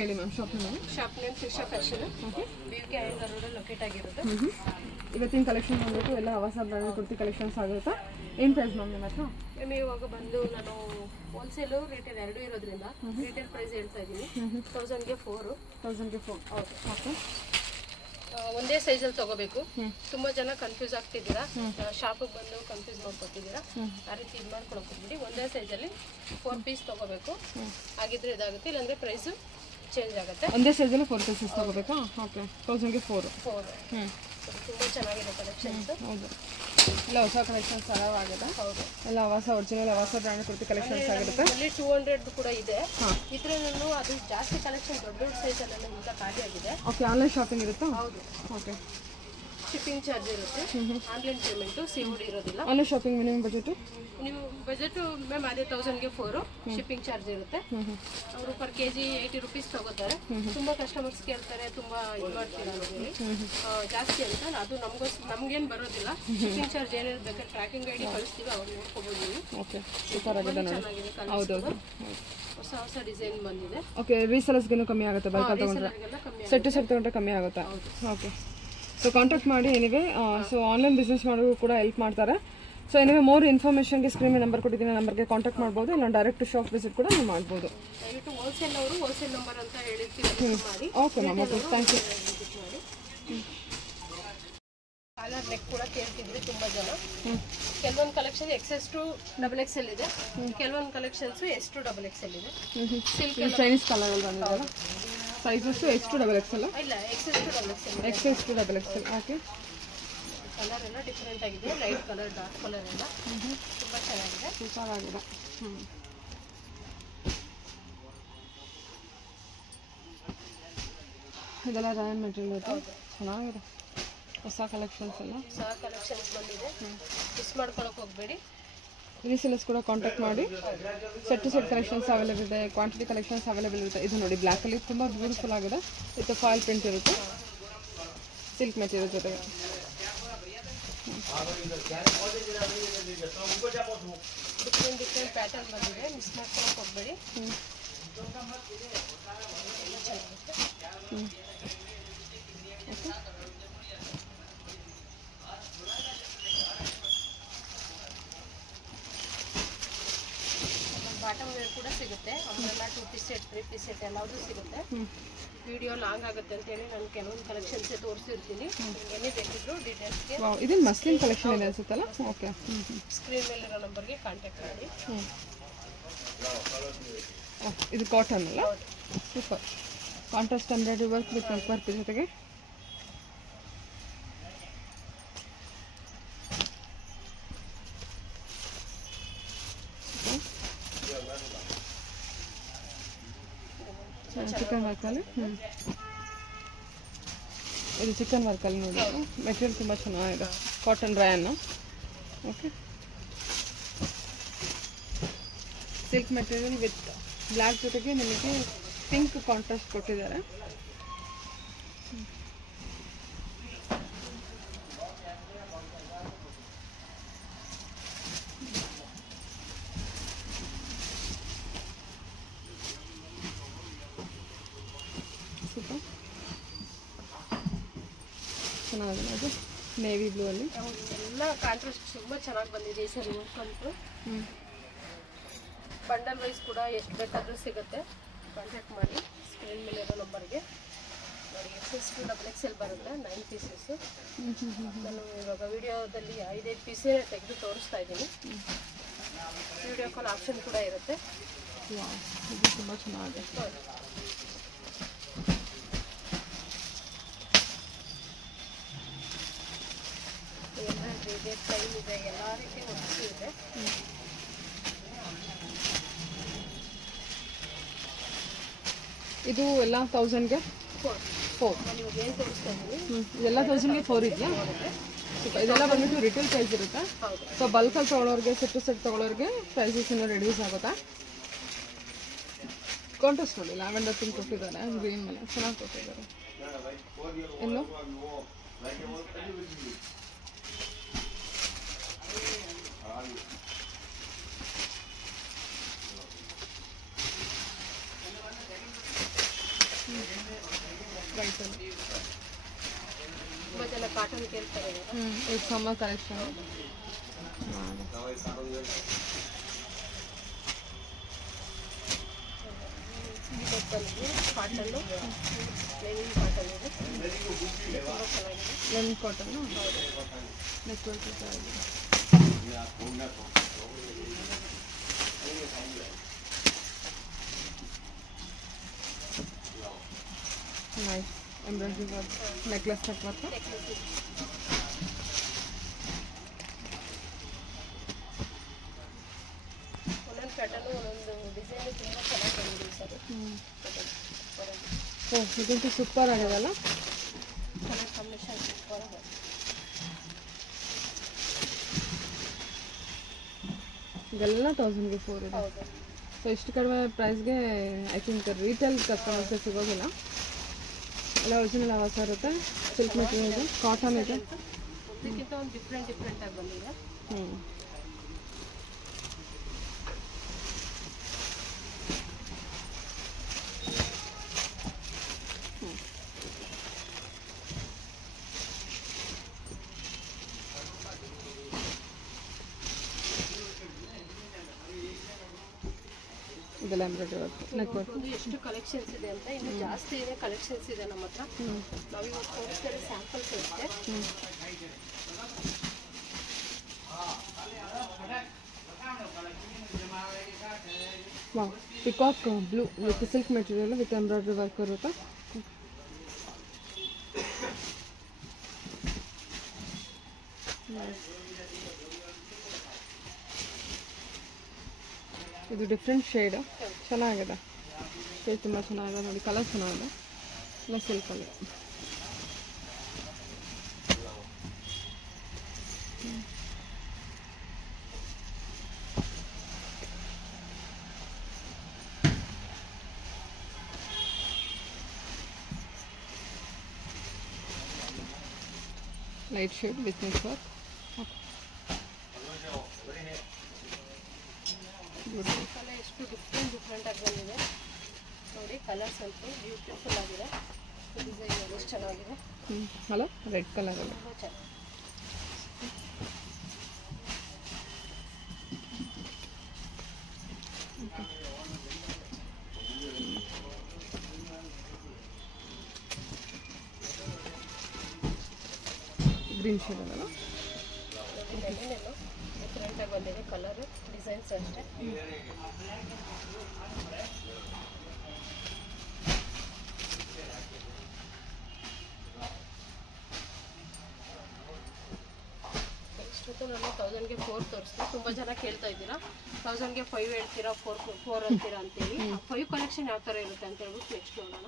ಹೇಳಿ ma'am shop name Trisha fashion BVK Iyengar road locate ಆಗಿರೋದು. ಇವತ್ತಿನ ಕಲೆಕ್ಷನ್ ಬಂದ್ಬಿಟ್ಟು ಎಲ್ಲ ಹೊಸ ಬ್ರ್ಯಾಂಡ್ ಕುರ್ತಿ ಕಲೆಕ್ಷನ್ಸ್ ಆಗುತ್ತೆ. ಏನು ಪ್ರೈಸ್ ಮ್ಯಾಮ್ ನಿಮ್ಮ ಹತ್ರ? ಮ್ಯಾಮ್ ಇವಾಗ ಬಂದು ನಾನು ಹೋಲ್ಸೇಲು ರಿಟೇಲ್ ಎರಡೂ ಇರೋದ್ರಿಂದ ರಿಟೇಲ್ ಪ್ರೈಸ್ ಹೇಳ್ತಾ ಇದ್ದೀನಿ 1000ಗೆ 4. 1000ಗೆ 4. ಹೌದು. ಓಕೆ. ಒಂದೇ ಸೈಜಲ್ಲಿ ತಗೋಬೇಕು. ತುಂಬಾ ಜನ ಕನ್ಫ್ಯೂಸ್ ಆಗ್ತಿದ್ದೀರಾ, ಶಾಪಿಗೆ ಬಂದು ಕನ್ಫ್ಯೂಸ್ ಮಾಡ್ಕೊತಿದ್ದೀರಾ. ಆ ರೀತಿ ಇದು ಮಾಡ್ಕೊಳಕ್ ಹೋಗ್ಬಿಡಿ. ಒಂದೇ ಸೈಜಲ್ಲಿ 4 ಪೀಸ್ ತಗೋಬೇಕು. ಆಗಿದ್ರೆ ಇದಾಗುತ್ತೆ, ಇಲ್ಲಾಂದ್ರೆ ಪ್ರೈಸು ಚೇಂಜ್ ಆಗುತ್ತೆ. ಒಂದೇ ಸೈಜಲ್ಲಿ 4 ಪೀಸಸ್ ತಗೋಬೇಕಾ? ಓಕೆ. 1000ಗೆ 4. ತುಂಬ ಚೆನ್ನಾಗಿದೆ ಕಲೆಕ್ಷನ್ಸ್. ಹೌದು, ಎಲ್ಲ ಹೊಸ ಕಲೆಕ್ಷನ್ಸ್ ಆಗಿದೆ. ಹೌದು, ಎಲ್ಲ ಹೊಸ ಒರಿಜಿನಲ್ ಹೊಸ ಬ್ರ್ಯಾಂಡ್ ಕುರ್ತಿ ಕಲೆಕ್ಷನ್ಸ್ ಆಗಿರುತ್ತೆ. ಅಲ್ಲಿ 200 ಕೂಡ ಇದೆ. ಇದ್ರಲ್ಲೂ ಅದು ಜಾಸ್ತಿ ಕಲೆಕ್ಷನ್ ದೊಡ್ಡ ದೊಡ್ಡ ಸೈಜಲ್ಲೆಲ್ಲ ಇಂಥ ಖಾಲಿ ಆಗಿದೆ. ಓಕೆ. ಆನ್ಲೈನ್ ಶಾಪಿಂಗ್ ಇರುತ್ತಾ? ಹೌದು. ಓಕೆ. ಶಿಪ್ಪಿಂಗ್ ಚಾರ್ಜ್ ಇರುತ್ತೆ. ಆನ್ಲೈನ್ ಪೇಮೆಂಟು COD ಇರೋದಿಲ್ಲ. Online shopping minimum budget? ನೀವು ಬಜೆಟು ಮ್ಯಾಮ್ ಅದೇ 1000ಗೆ 4. ಶಿಪ್ಪಿಂಗ್ ಚಾರ್ಜ್ ಇರುತ್ತೆ. ಅವರು ಪರ್ kg 80 ರೂಪೀಸ್ ತಗೋತಾರೆ. ತುಂಬ ಕಸ್ಟಮರ್ಸ್ ಕೇಳ್ತಾರೆ, ತುಂಬ ಇದು ಮಾಡ್ತೀರಾ ಅಂತೇಳಿ ಜಾಸ್ತಿ ಅಂತ. ಅದು ನಮ್ಗೇನು ಬರೋದಿಲ್ಲ. ಶಿಪ್ಪಿಂಗ್ ಚಾರ್ಜ್ ಏನೇನು ಬೇಕಾದ್ರೆ ಟ್ರ್ಯಾಕಿಂಗ್ ID ಕಳಿಸ್ತೀವಿ, ಅವ್ರು ನೋಡ್ಕೋಬೋದು ನೀವು. ಓಕೆ. ಸೂಪರ್ ಆಗಿದೆ ನೋಡಿ. ಹೌದು, ಹೊಸ ಹೊಸ ಡಿಸೈನ್ ಬಂದಿದೆ. ಓಕೆ. ರೀಸೆಲರ್ಸ್ಗೂ ಕಮ್ಮಿ ಆಗುತ್ತೆ, ಬಲ್ಕ್ ತಗೊಂಡ್ರೆ ಸೆಟ್ ತಗೊಂಡ್ರೆ ಕಮ್ಮಿ ಆಗುತ್ತೆ. ಓಕೆ. ಸೊ ಕಾಂಟ್ಯಾಕ್ಟ್ ಮಾಡಿ. ಎನಿವೆ ಸೊ ಆನ್ಲೈನ್ ಬಿಸ್ನೆಸ್ ಮಾಡೋದು ಕೂಡ ಹೆಲ್ಪ್ ಮಾಡ್ತಾರೆ. ಸೊ ಎನಿವೆ ಮೋರ್ ಇನ್ಫಾರ್ಮೇಷನ್ಗೆ ಸ್ಕ್ರೀನ್ ನಂಬರ್ ಕೊಟ್ಟಿದ್ದೀನಿ, ನಂಬರ್ಗೆ ಕಾಂಟ್ಯಾಕ್ಟ್ ಮಾಡ್ಬೋದು. ಇಲ್ಲ ಡೈರೆಕ್ಟ್ ಶಾಪ್ ವಿಸಿಟ್ ಕೂಡ ನೀವು ಮಾಡ್ಬೋದು. ದಯವಿಟ್ಟು ಹೋಲ್ಸೇಲ್ ಅವರು ಹೋಲ್ಸೇಲ್ ನಂಬರ್ ಅಂತ ಹೇಳಿರ್ತೀವಿ ಮಾಡಿ. Okay ma'am. Okay, thank you. Collar neck ಕೂಡ ಕೇಳ್ತಿದ್ರಿ ತುಂಬ ಜನ. ಕೆಲವೊಂದು ಕಲೆಕ್ಷನ್ XS to XXL ಇದೆ, ಕೆಲವೊಂದು ಕಲೆಕ್ಷನ್ಸ್ S to XXL ಇದೆ. ಚೈನೀಸ್ ಕಲರ್ ಬಂದಿದೆ. Sizes S to XXL? ಇಲ್ಲ, XS to XXL. XS to XXL. Okay. Colour ಎಲ್ಲ ಡಿಫ್ರೆಂಟ್ ಆಗಿದೆ, ಲೈಟ್ ಕಲರ್, ಡಾರ್ಕ್ ಕಲರ್ ಎಲ್ಲ ತುಂಬ ಚೆನ್ನಾಗಿದೆ. ಸೂಪರ್ ಆಗಿದೆ. ಇದೆಲ್ಲ ರಾಯನ್ ಮೆಟೀರಿಯಲ್ ಇದೆ, ಚೆನ್ನಾಗಿದೆ. ಹೊಸ ಕಲೆಕ್ಷನ್ಸ್ ಎಲ್ಲ ಹೊಸ ಕಲೆಕ್ಷನ್ಸ್ ಬಂದಿದೆ, ಮಿಸ್ ಮಾಡ್ಕೊಳಕ್ಕೆ ಹೋಗಬೇಡಿ. ರೀಸೇಲರ್ಸ್ ಕೂಡ ಕಾಂಟ್ಯಾಕ್ಟ್ ಮಾಡಿ. Set to set collections available ಇದೆ, ಕ್ವಾಂಟಿಟಿ ಕಲೆಕ್ಷನ್ಸ್ ಅವೈಲೇಬಲ್ ಇರುತ್ತೆ. ಇದು ನೋಡಿ, ಬ್ಲ್ಯಾಕಲ್ಲಿ ತುಂಬ ಬ್ಯೂಟಿಫುಲ್ ಆಗಿದೆ. ವಿತ್ ಫಾಯಿಲ್ ಪ್ರಿಂಟ್ ಇರುತ್ತೆ, ಸಿಲ್ಕ್ ಮೆಟೀರಿಯಲ್ ಜೊತೆಗೆ. ಡಿಫ್ರೆಂಟ್ ಪ್ಯಾಟರ್ನ್ ಬಂದಿದೆ, ಮಿಸ್ ಮಾಡ್ಕೊಳಕ್ಕೆ ಹೋಗಬೇಡಿ. ಬಾಟಮ್ ವೇರ್ ಕೂಡ ಸಿಗುತ್ತೆ. Umbrella 2 piece set, 3 piece set ಎಲ್ಲದೂ ಸಿಗುತ್ತೆ. ವಿಡಿಯೋ ಲಾಂಗ್ ಆಗುತ್ತೆ ಅಂತೇಳಿ ನಾನು ಕೆಲವೊಂದು ಕಲೆಕ್ಷನ್ಸ್ ತೋರಿಸಿರ್ತೀನಿ. ಏನೇ ಬೇಕಿದ್ರು ಡೀಟೇಲ್ಸ್ಗೆ ಇದು ಮಸ್ಲಿನ್ ಕಲೆಕ್ಷನ್ ಇದೆ ಅನ್ಸುತ್ತಲ್ಲ. ಓಕೆ. ಸ್ಕ್ರೀನ್ ಮೇಲಿರೋ ನಂಬರ್ಗೆ ಕಾಂಟ್ಯಾಕ್ಟ್ ಮಾಡಿ. ಇದು ಕಾಟನ್ ಅಲ್ಲ? Super. Contrast embroidery work with work ಜೊತೆಗೆ ಚಿಕನ್ ವರ್ಕಲ್ಲಿ. ಇದು ಚಿಕನ್ ವರ್ಕಲ್ಲಿ ನೋಡಿ, ಮೆಟೀರಿಯಲ್ ತುಂಬ ಚೆನ್ನಾಗಿದೆ. Cotton Rayan. Okay. Silk material with black ಜೊತೆಗೆ ನಿಮಗೆ ಪಿಂಕ್ ಕಾಂಟ್ರಾಸ್ಟ್ ಕೊಟ್ಟಿದ್ದಾರೆ. ಸೂಪರ್ ಚೆನ್ನಾಗಿದೆ. ಅದು ನೇವಿ ಬ್ಲೂ ಅಲ್ಲಿ ಎಲ್ಲ ಕಾಂಟ್ರಾಸ್ಟ್ ತುಂಬ ಚೆನ್ನಾಗಿ ಬಂದಿದೆ ಈ ಸರಿ ವರ್ಕ್ ಅಂತೂ. ಬಂಡಲ್ ವೈಸ್ ಕೂಡ ಎಷ್ಟು ಬೇಕಾದರೂ ಸಿಗುತ್ತೆ. ಕಾಂಟ್ಯಾಕ್ಟ್ ಮಾಡಿ ಸ್ಕ್ರೀನ್ ಮೇಲೆ ಇರೋ ನಂಬರ್ಗೆ. ನೋಡಿ, XS to XXL ಬರುತ್ತೆ, 9 ಪೀಸಸ್ಸು. ನಾನು ಇವಾಗ ವಿಡಿಯೋದಲ್ಲಿ 5 ಪೀಸೇ ತೆಗೆದು ತೋರಿಸ್ತಾ ಇದ್ದೀನಿ. ವಿಡಿಯೋ ಕಾಲ್ ಆಪ್ಷನ್ ಕೂಡ ಇರುತ್ತೆ. ಇದು ತುಂಬ ಚೆನ್ನಾಗಿದೆ. ಎಂಬ್ರಾಯ್ಡ್ರಿ ಇದೆ, ಪ್ಲೈನ್ ಇದೆ, ಎಲ್ಲ ರೀತಿ ವಸ್ತು ಇದೆ. ಇದು ಎಲ್ಲ 1000ಗೆ 4. ನಾನು ಇವಾಗ ಏನು ತೋರಿಸ್ತಾ ಇದ್ದೀನಿ ಇದೆಲ್ಲ 1000ಗೆ 4 ಇದೆಯಾ? ಇದೆಲ್ಲ ಬಂದ್ಬಿಟ್ಟು ರಿಟೇಲ್ ಪ್ರೈಸ್ ಇರುತ್ತೆ. ಸೊ ಬಲ್ಕಲ್ಲಿ ತೊಗೊಳೋರಿಗೆ, ಸೆಟ್ ಟು ಸೆಟ್ ತೊಗೊಳೋರಿಗೆ ಪ್ರೈಸಸ್ ಇನ್ನೂ ರೆಡ್ಯೂಸ್ ಆಗುತ್ತಾ. ಕಾಂಟ್ರಾಸ್ಟ್ ನೋಡಿ, ಲ್ಯಾವೆಂಡರ್ ಪಿಂಕ್ ಕೊಟ್ಟಿದ್ದಾರೆ, ಗ್ರೀನ್ ಮೇಲೆ ಚೆನ್ನಾಗಿ ಕೊಟ್ಟಿದ್ದಾರೆ. ಎಲ್ಲೋ ವೈಟಲ್ಲಿ. ತುಂಬ ಜನ ಕಾಟನ್ ಕೇಳ್ತಾರೆ. ಈಗ summer collection. Cotton Lenin cotton ಇದೆ, ತುಂಬ ಚೆನ್ನಾಗಿದೆ. ಲೆನಿನ್ ಕಾಟನ್ನು ನೆಕ್ಲೆಸ್ ಆಗಿದೆ. Nice embroidery work necklace work. ಒಂದೊಂದು ಪ್ಯಾಟರ್ನು ಒಂದೊಂದು ಡಿಸೈನು ತುಂಬ ಚೆನ್ನಾಗಿ ಬಂದಿದೆ ಸರ್. ಓಹ್ ಇದಂತೂ ಸೂಪರ್ ಆಗಿದೆಲ್ಲ. ಕಲರ್ ಕಾಂಬಿನೇಷನ್ ಸೂಪರ್ ಆಗಿದೆ. ಇದೆಲ್ಲ 1000ಗೆ 4 ಇದೆ. ಹೌದು. ಸೊ ಇಷ್ಟು ಕಡಿಮೆ ಪ್ರೈಸ್ಗೆ ಐ ಥಿಂಕ್ ರಿಟೇಲ್ ಕಸ್ಟಮರ್ಸ್ಗೆ ಸಿಗೋದಿಲ್ಲ. ಎಲ್ಲ ಒರಿಜಿನಲ್ ಆವಾಸ ಇರುತ್ತೆ. ಸಿಲ್ಕ್ ಮೆಟೀರಿಯಲ್ ಇದೆ, ಕಾಟನ್ ಇದೆ. ಒಂದಕ್ಕಿಂತ ಒಂದು ಡಿಫ್ರೆಂಟ್ ಆಗಿ ಬಂದಿದೆ. ಇದೆಲ್ಲ ಎಂಬ್ರಾಯ್ಡ್ರಿ ವರ್ಕ್ ನೆಕ್ ವರ್ಕ್. ಎಷ್ಟು ಕಲೆಕ್ಷನ್ಸ್ ಇದೆ ಅಂತ, ಇನ್ನು ಜಾಸ್ತಿ ಇದೆ ಕಲೆಕ್ಷನ್ಸ್ ಇದೆ ನಮ್ಮ ಹತ್ರ. ನಾವು ಇವತ್ತು ತೋರಿಸ್ತಾರೆ ಸ್ಯಾಂಪಲ್ಸ್ ಇರುತ್ತೆ. Wow, peacock blue with silk material with embroidery work ಇರುತ್ತೆ. ಇದು ಡಿಫ್ರೆಂಟ್ ಶೇಡ್, ಚೆನ್ನಾಗಿದೆ. ಶೇಡ್ ತುಂಬ ಚೆನ್ನಾಗಿದೆ ನೋಡಿ, ಕಲರ್ ಚೆನ್ನಾಗಿದೆ. ಎಲ್ಲ ಸಿಲ್ಕಲ್ಲಿ. Light shade with neck work. Colour ಎಷ್ಟು ಡಿಫ್ರೆಂಟ್ ಆಗಿ ಬಂದಿದೆ ನೋಡಿ. ಕಲರ್ ಸ್ವಲ್ಪ ಬ್ಯೂಟಿಫುಲ್ ಆಗಿದೆ. ಡಿಸೈನ್ ಎಷ್ಟು ಚೆನ್ನಾಗಿದೆ ಅಲ್ಲ, ರೆಡ್ ಕಲರಲ್ಲಿ. ತುಂಬ ಚೆನ್ನಾಗಿ. ಗ್ರೀನ್ ಶೇಡ್ ಅದಲ್ಲ. ಲೆನಿನೆಲ್ಲ ಡಿಫ್ರೆಂಟ್ ಆಗಿ ಬಂದಿದೆ. ಕಲರ್ ಡಿಸೈನ್ಸ್ ಅಷ್ಟೇ. ನೆಕ್ಸ್ಟ್ ನಾನು 1000ಗೆ 4 ತೋರಿಸ್ತೀನಿ. ತುಂಬ ಜನ ಕೇಳ್ತಾ ಇದ್ದೀರಾ 1000ಗೆ 5 ಹೇಳ್ತೀರಾ, 4 ಅಂತೀರಾ ಅಂತೇಳಿ. 5 ಕಲೆಕ್ಷನ್ ಯಾವ ಥರ ಇರುತ್ತೆ ಅಂತ ಹೇಳ್ಬಿಟ್ಟು ನೆಕ್ಸ್ಟ್ ನೋಡೋಣ.